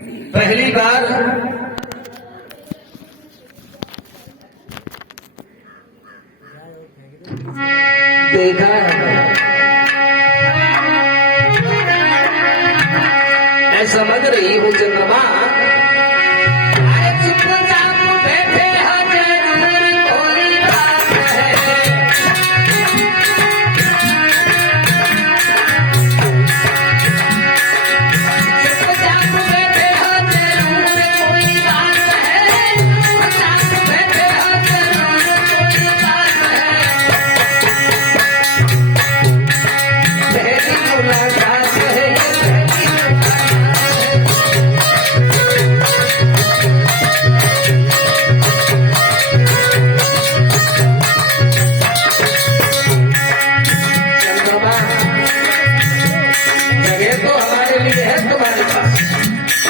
पहली बार देखा है, ऐसा समझ रही हूँ चंद्रमा। अरे चुपचाप बैठे हजूर कोई बात है, चुपचाप बैठे हजूर कोई बात है, चुपचाप बैठे हजूर कोई बात है। पहली मुलाकात है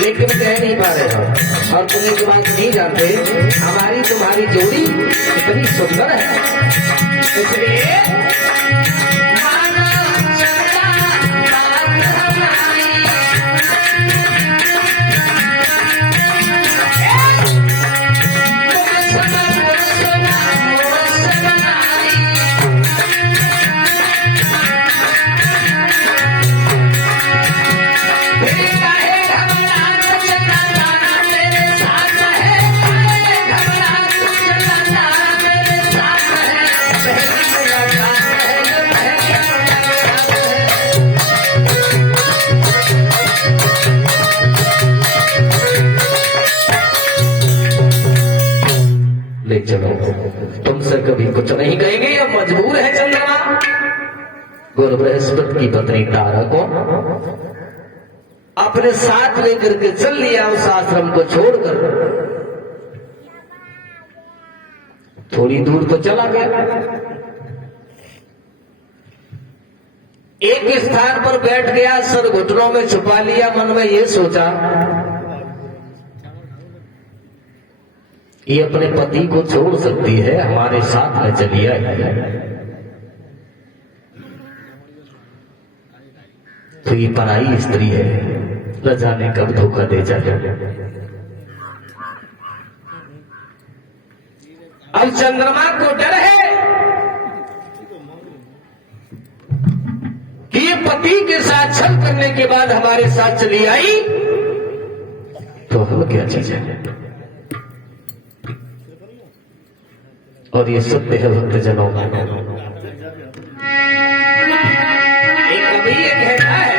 लेकिन कह नहीं पा रहे हो और तुम एक बात नहीं जानते, हमारी तुम्हारी जोड़ी इतनी सुंदर है, इसलिए ले चलो, तुमसे कभी कुछ नहीं कहेंगे, ये मजबूर है चंद्रमा। गुरु बृहस्पति की पत्नी तारा को अपने साथ लेकर के चल लिया उस आश्रम को छोड़कर। थोड़ी दूर तो चला गया, एक स्थान पर बैठ गया, सर घुटनों में छुपा लिया, मन में ये सोचा ये अपने पति को छोड़ सकती है, हमारे साथ में चली आई, तो ये पराई स्त्री है, न जाने कब धोखा दे जाए। अब चंद्रमा को डर है कि ये पति के साथ छल करने के बाद हमारे साथ चली आई तो हम क्या चीज है। और ये सत्य है भक्तजनों का। एक कवि ये कहता है,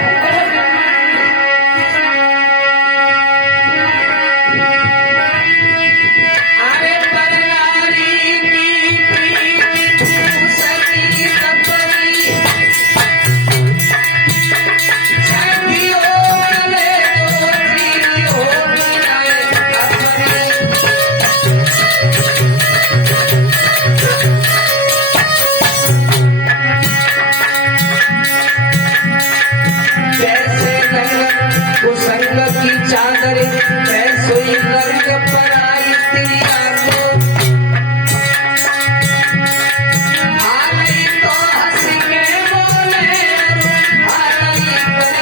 अरे बरगारी की प्रीति सकी तपरी, छठियो ले दो जीरो बनाए की चादर ऐसोई रंग पर आई स्त्रिया को, हालई तो हंस के बोले हालई कर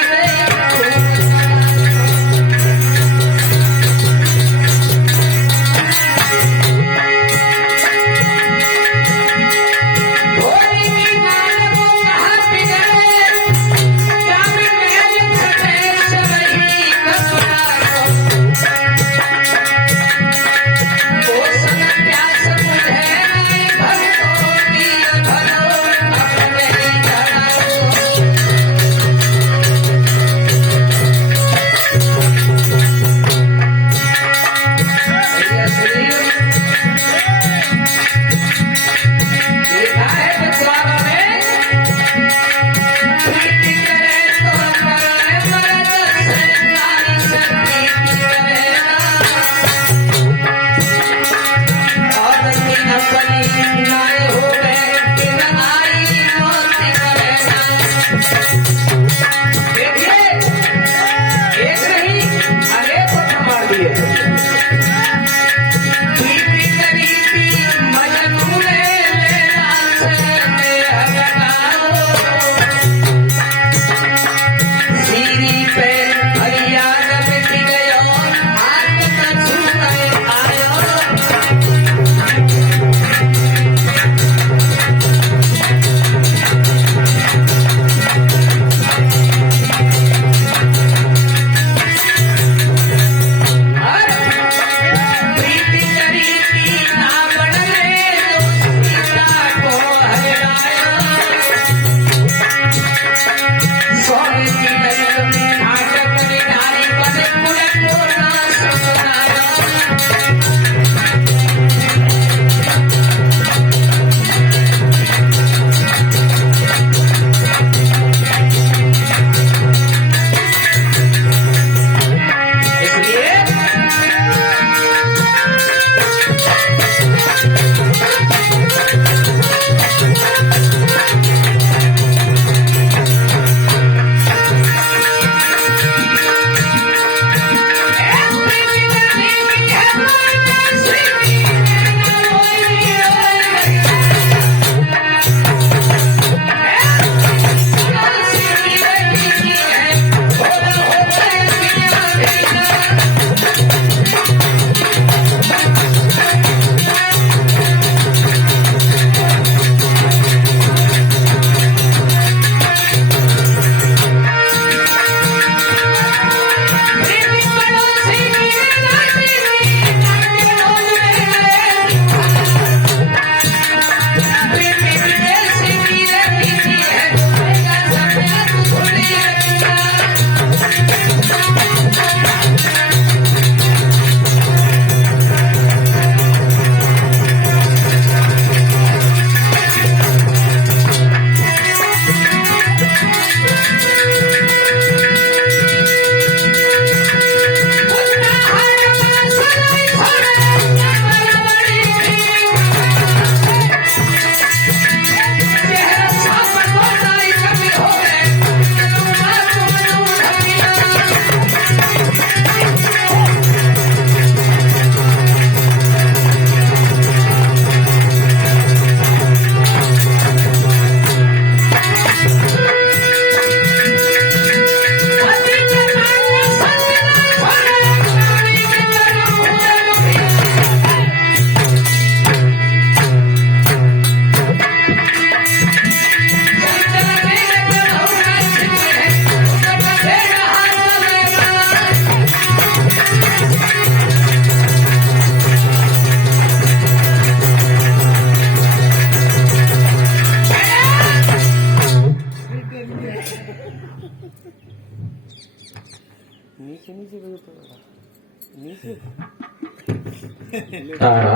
तारा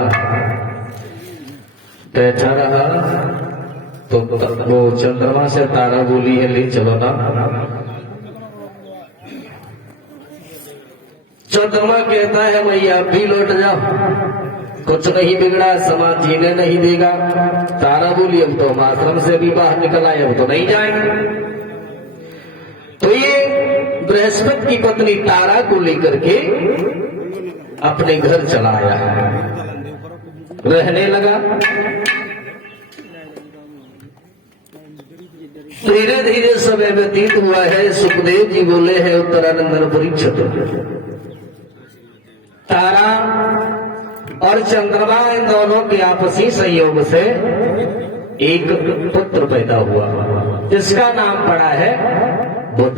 बैठा रहा तो वो चंद्रमा से तारा बोली है, ले चलो ना। चंद्रमा कहता है मैया अब भी लौट जाओ, कुछ नहीं बिगड़ा, समाज जीने नहीं देगा। तारा बोली अब तो हम आश्रम से भी बाहर निकल आए, अब तो नहीं जाएंगे। तो ये बृहस्पति की पत्नी तारा को लेकर के अपने घर चला आया है, रहने लगा। धीरे धीरे समय व्यतीत हुआ है। सुखदेव जी बोले हैं उत्तरानंदन परीक्षित, तारा और चंद्रमा इन दोनों के आपसी संयोग से एक पुत्र पैदा हुआ, जिसका नाम पड़ा है बुध।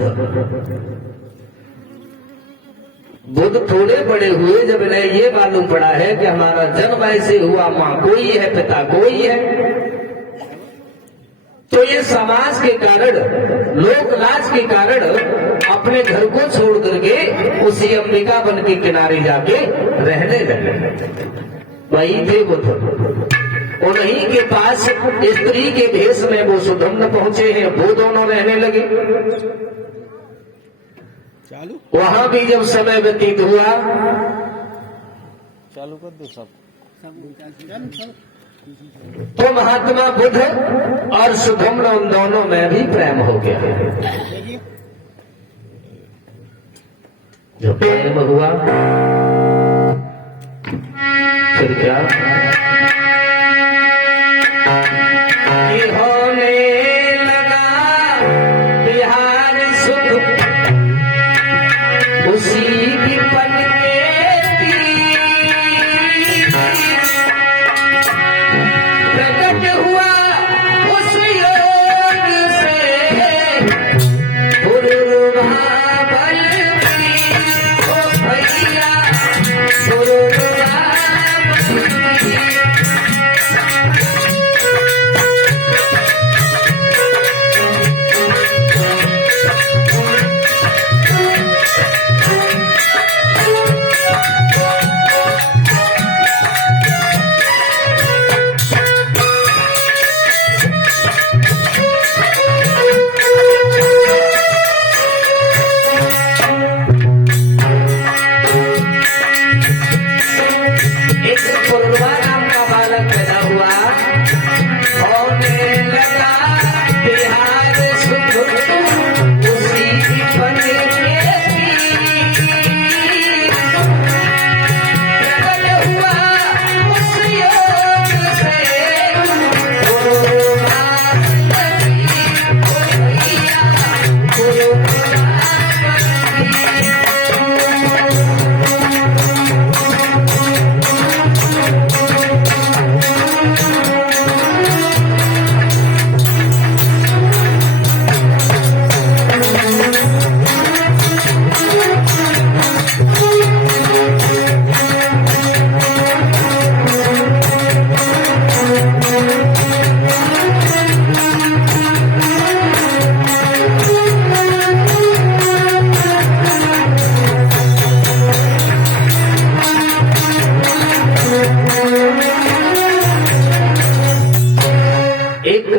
बुध थोड़े बड़े हुए जब इन्हें ये मालूम पड़ा है कि हमारा जन्म ऐसे हुआ, मां कोई है पिता कोई है, तो ये समाज के कारण, लोक लाज के कारण अपने घर को छोड़ करके उसी अंबिका वन के किनारे जाके रहने लगे। वही थे बुध, उन्हीं के पास स्त्री के भेष में वो सुधम्न पहुंचे हैं, वो दोनों रहने लगे। वहां भी जब समय व्यतीत हुआ, चालू कर दो सब। तो महात्मा बुध और सुधम्न उन दोनों में भी प्रेम हो गया। जब प्रेम हुआ फिर क्या कि होने लगा बिहार सुख, उसी की पल के प्रकट हुआ उस योग से पुरुर्वा बल की, ओ भैया पुरुर्वा बल की।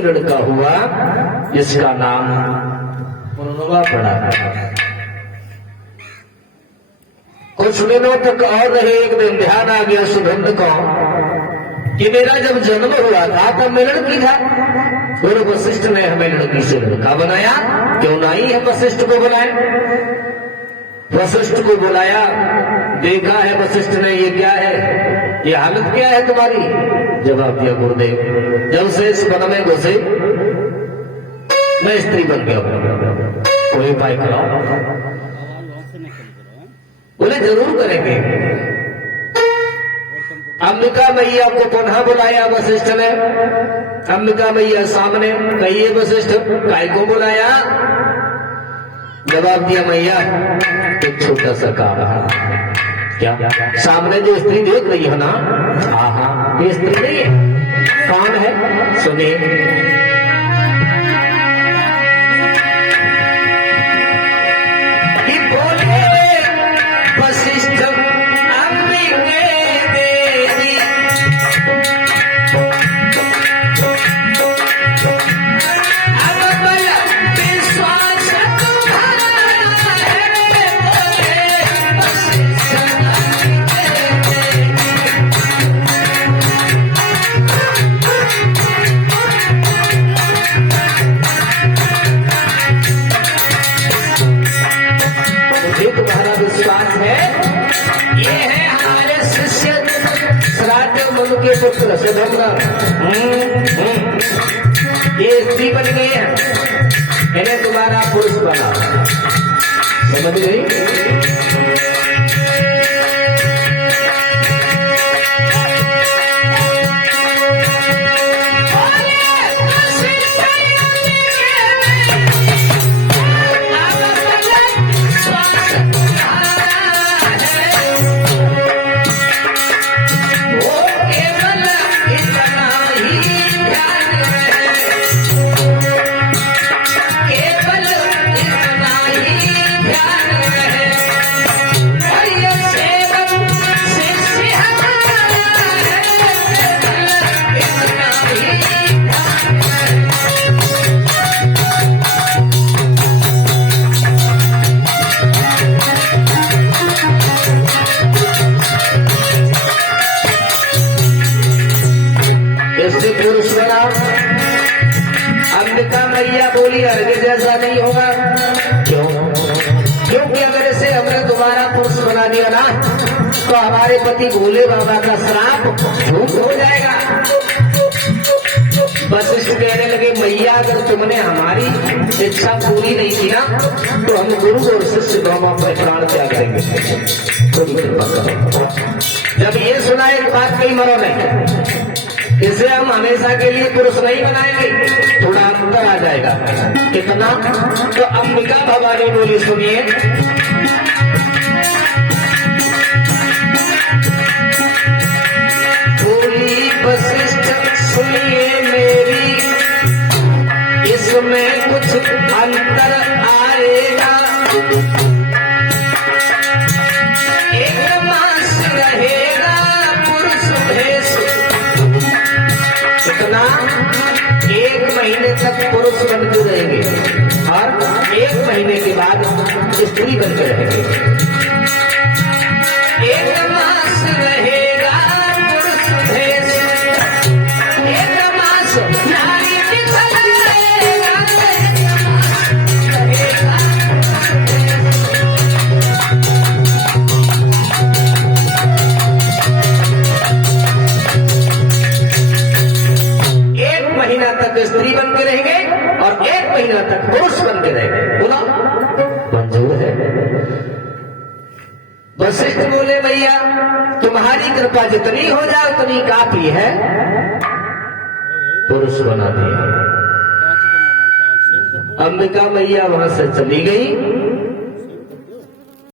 लड़का हुआ जिसका नाम पुनवा पड़ा। कुछ दिनों तक और रहे, एक दिन ध्यान आ गया सुगंध को कि मेरा जब जन्म हुआ था तब मैं लड़की था, और वशिष्ठ ने हमें लड़की से लड़का बनाया, क्यों ना ही हम वशिष्ठ को बुलाए। वशिष्ठ को बुलाया, देखा है वशिष्ठ ने ये क्या है, ये हालत क्या है तुम्हारी। जवाब दिया गुरुदेव, जब से इस वन में घुसे मैं स्त्री बन गया हूं, कोई उपाय कराओ। बोले जरूर करेंगे। अंबिका मैया को पुनः बुलाया वशिष्ठ ने। अंबिका मैया सामने, कहिए वशिष्ठ काय को बुलाया। जवाब दिया मैया एक छोटा सा काम है। क्या? सामने जो स्त्री देख रही है ना, हाँ हाँ ये स्त्री नहीं है, कौन है सुनिए। कि बोले वशिष्ठ धर्म के पुत्र से धर्म ये स्त्री बन गई है, इन्हें तुम्हारा पुरुष बना। समझ गई? अंबिका मैया बोली अर्घ जैसा नहीं होगा। क्यों? क्योंकि अगर इसे हमने दोबारा पुरुष बना दिया ना तो हमारे पति भोले बाबा का श्राप झूठ हो जाएगा। वशिष्ठ कहने लगे मैया अगर तुमने हमारी इच्छा पूरी नहीं की ना तो हम गुरु और शिष्य दोनों पर प्राण त्याग देंगे। जब ये सुना एक बात कही मरो नहीं, इसे हम हमेशा के लिए पुरुष नहीं बनाएंगे, थोड़ा अंतर आ जाएगा। कितना? तो अंबिका भवानी बोली सुनिए, बोली वशिष्ठ सुनिए मेरी, इसमें कुछ अंतर आएगा। एक मास रहेगा पुरुष भेष, कितना? 1 महीने तक पुरुष बनते रहेंगे और 1 महीने के बाद स्त्री बनते रहेंगे। 1 मास रहेगा पुरुष भेष, 1 मास नारी दिखलाएगा, रहेगा। महीना तक स्त्री बन के रहेंगे और 1 महीना तक पुरुष बन के रहेंगे। बोला मंजूर है? वशिष्ठ बोले भैया तुम्हारी कृपा जितनी हो जाए उतनी काफी है, पुरुष बना दिया। अंबिका मैया वहां से चली गई।